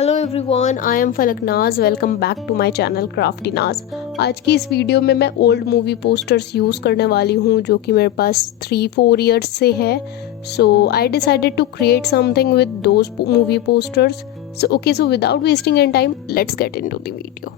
Hello everyone, I am Falak Naaz. Welcome back to my channel crafty Naaz. आज की इस वीडियो में मैं ओल्ड मूवी पोस्टर्स यूज़ करने वाली हूँ जो कि मेरे पास 3-4 ईयर्स से है। So I decided to create something with those movie posters. So without wasting any time, let's get into the video.